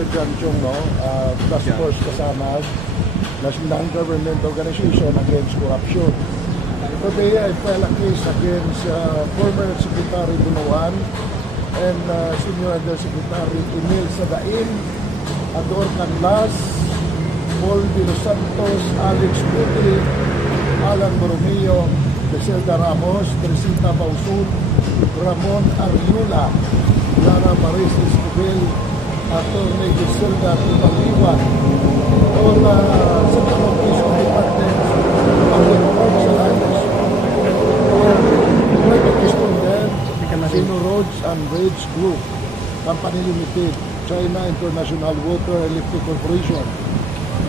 Sir John Chong, no? Task Force Kasamag, non-government organization against corruption. Today, I filed a case against former Secretary Bunuan and Senior Undersecretary Emil Sadain, Ador Canlas, Paul De Los Santos, Alex Puti, Alan Borromeo, Beselda Ramos, Tresita Bausun, Ramon Ariula, Lara Maris Escobil, Atty. Giselda Tupaliwan, all Central Office of Departments of the Public Alliance, private respondent, Sino Roads and Bridge Group, Company Limited, China International Water and Electric Corporation,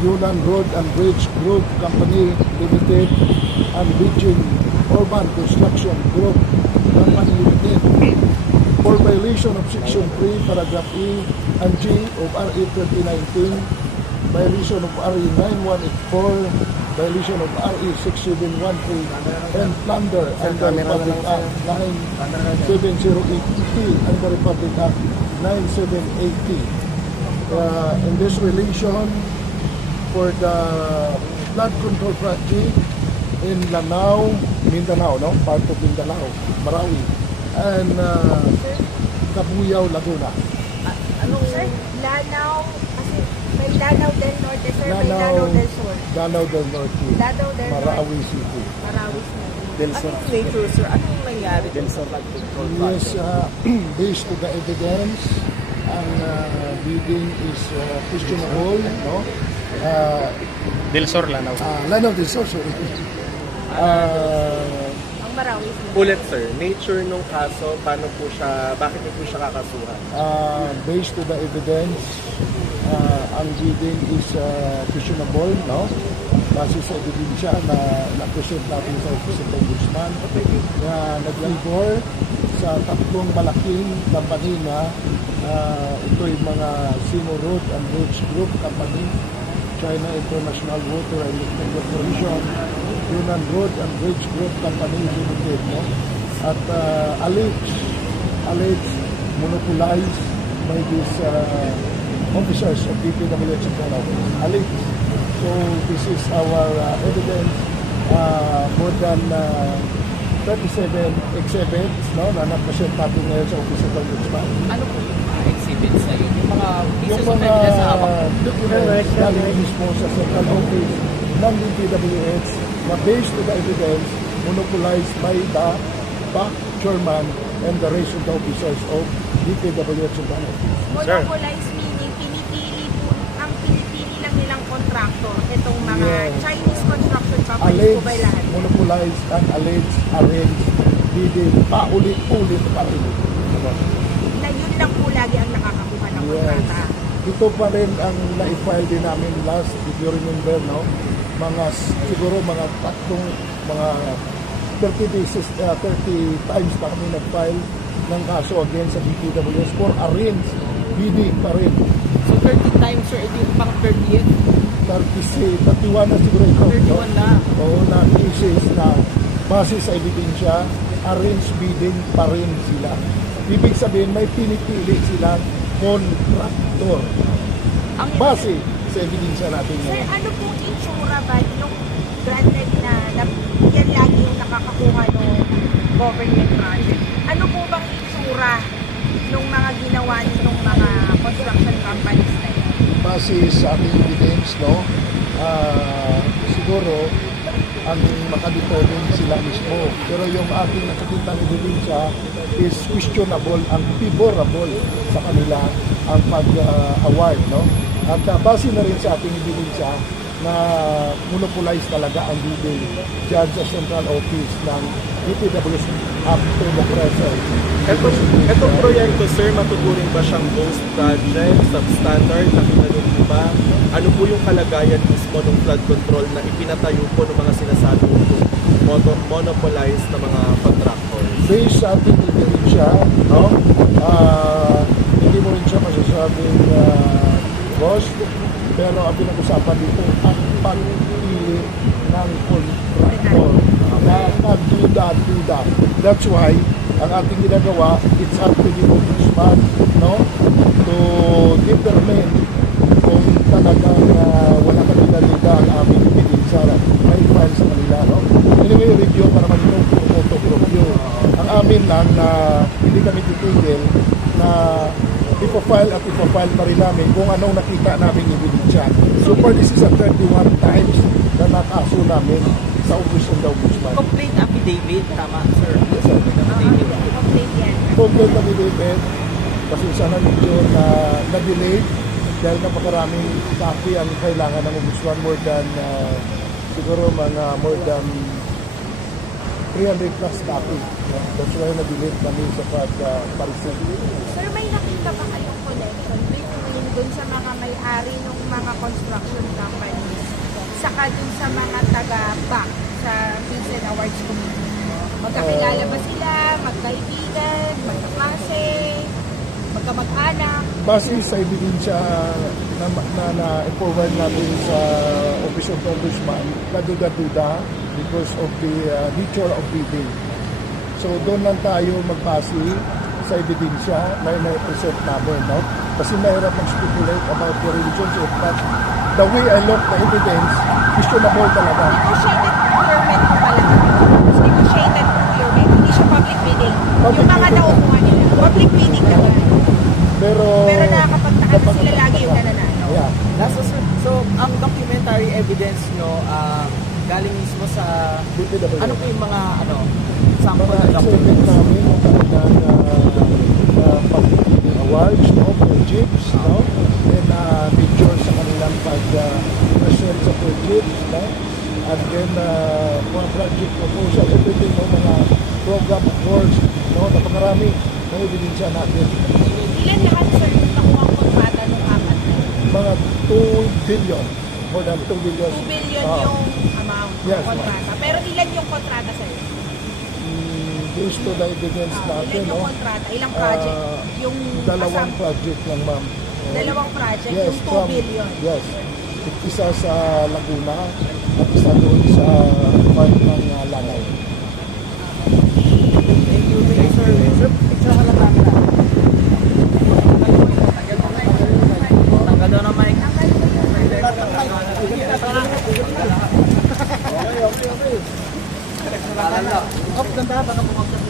Yunnan Road and Bridge Group Company Limited, and Beijing Urban Construction Group Company Limited, for violation of Section 3, Paragraph E and G of RA 2019, violation of RA 9184, violation of RA 6713, and plunder under Republic Act 9708 and the Republic Act 9780. In this relation, for the flood control project in Lanao, Mindanao, no? Part of Mindanao, Marawi, and Cabuyao, Laguna. Anong sir? Lanao, kasi may Lanao del Norte, sir, may Lanao del Sur. Lanao del Norte, Lanao del Norte. Marawi City. Marawi City. Del Sur. Anong nature, sir? Anong nangyari Del Sur flood control Yes, project? based to the evidence, ang bidding is questionable, no? Del Sur, Lanao. Lanao del Sur, sorry. Ang Marawi City. Ulit, sir. Nature nung kaso, paano po siya, bakit niyo po siya kakasuhan? Based to the evidence, ang bidding is questionable, no? Base sa ebidensya na na-present natin sa Office of Ombudsman na nag-labor sa tatlong malaking company na ito yung mga Sino Road and Bridge Group Company, China International Water and Electric Corporation, Yunnan Road and Bridge Group Company Limited, no? At alleged monopolized by these officers of DPWH of Lanao. Alleged. So this is our evidence, more than 37 exhibits, no, na na-present natin ngayon sa Office of Ombudsman. Ano po yung mga exhibits na yun? Yung mga pieces Yung of mga evidence na hawak? documents galing mismo sa Central Office ng DPWH na based to the evidence monopolized by the back chairman and the rest of the officers of DPWH of Lanao. Monopolized meaning pinipili lang nilang contractor itong mga Chinese construction companies po ba lahat? Monopolized and alleged, arranged, bidding, paulit-ulit pa rin. Na yun lang po lagi ang nakakakuha ng kontrata. Ito pa rin ang na-file din namin last, if you remember, no? Siguro mga tatlong, mga 30 times pa kami nag-file ng kaso against sa DPWH for arranged bidding pa rin. So 30 times, sir, ito yung pang 30th? 31 na siguro ito. 31 na? Oo, na cases na base sa ebidensya, arranged bidding pa rin sila. Ibig sabihin, may pinipili silang contractor. Base sa ebidensya natin Sir, ngayon. ano pong insura ba yung granted na yan lagi yung nakakakuha ng government project? Ano po bang insura nung mga ginawa nitong mga construction companies na yun? Base sa ating evidence, no, siguro ang makadetermine sila mismo. Pero yung ating nakikita ng ebidensya is questionable and favorable sa kanila ang pag-award, no? At base na rin sa ating ebidensya na monopolize talaga ang bidding dyan sa Central Office ng DPWH up to the present. Itong proyekto, sir, matuturing ba siyang ghost project, substandard, na kinalunod ba? Ano po yung kalagayan mismo ng flood control na ipinatayo po ng mga sinasabi monopolized na mga contractors? Based sa ating ebidensya, no, hindi mo rin siya masasabing ghost, pero ang pinag-usapan dito ang pagpili ng contractor na pagduda-duda. That's why ang ating ginagawa, it's up to the ombudsman, no, to determine ipafile at ipafile pa rin namin kung anong nakita namin ebidensya. So far, this is a 31 times na nakaso namin sa Office of the Ombudsman. Complaint affidavit, tama, sir. Yes, sir. Affidavit. Complete yan. Complaint affidavit, pasensya na medyo na-delay dahil napakaraming copy ang kailangan ng Ombudsman, more than siguro mga more than 300 plus copy. That's why na-delay kami sa pag-parisig. Sir, may nakita ba kayong connection between dun sa mga may-ari ng mga construction companies saka dun sa mga taga-back sa Peace and Awards Committee? Magkakilala ba sila? Magkaibigan? Magkaklase? Magkamag-anak? Base sa ebidensya na-forward natin sa Office of the Ombudsman, kaduda-duda because of the nature of bidding. So doon lang tayo magbase sa ebidensya na i-present namin. No? Kasi mahirap mag-speculate about the relationship. But the way I look the evidence, questionable talaga. Negotiated procurement po pala. Negotiated procurement. Hindi siya public bidding. Public Yung mga bidding. naukuha nila. Public bidding naman. Pero Nakakapagtaka na sila lagi yung nananalo. Yeah. So, ang documentary evidence nyo, galing mismo sa, DPWH. ano po yung mga, sample Mga na exhibit documents? namin yung kanilang pag-ibig awards, no, projects, no, then picture sa kanilang pag-present sa projects, no, and then mga project proposal, everything, no, mga program awards, no, napakarami ng ebidensya natin. Ilan lahat sir yung nakuha ang kontrata nung apat? Mga 2 billion, more than 2 billion. 2 billion Ah, yung amount ng Yes, kontrata. Pero ilan yung kontrata sir? based to the evidence natin, Ilan no, yung kontrata? Ilang project? Yung dalawang kasam- project lang, ma'am. dalawang project, Yes, yung 2 billion. Yes. Isa sa Laguna at isa doon sa part ng Lanay. Thank you, sir. Sir, picture ka lang namin. Tanggal daw ng mic. Okay. Up, ganda. Baka bumagsak.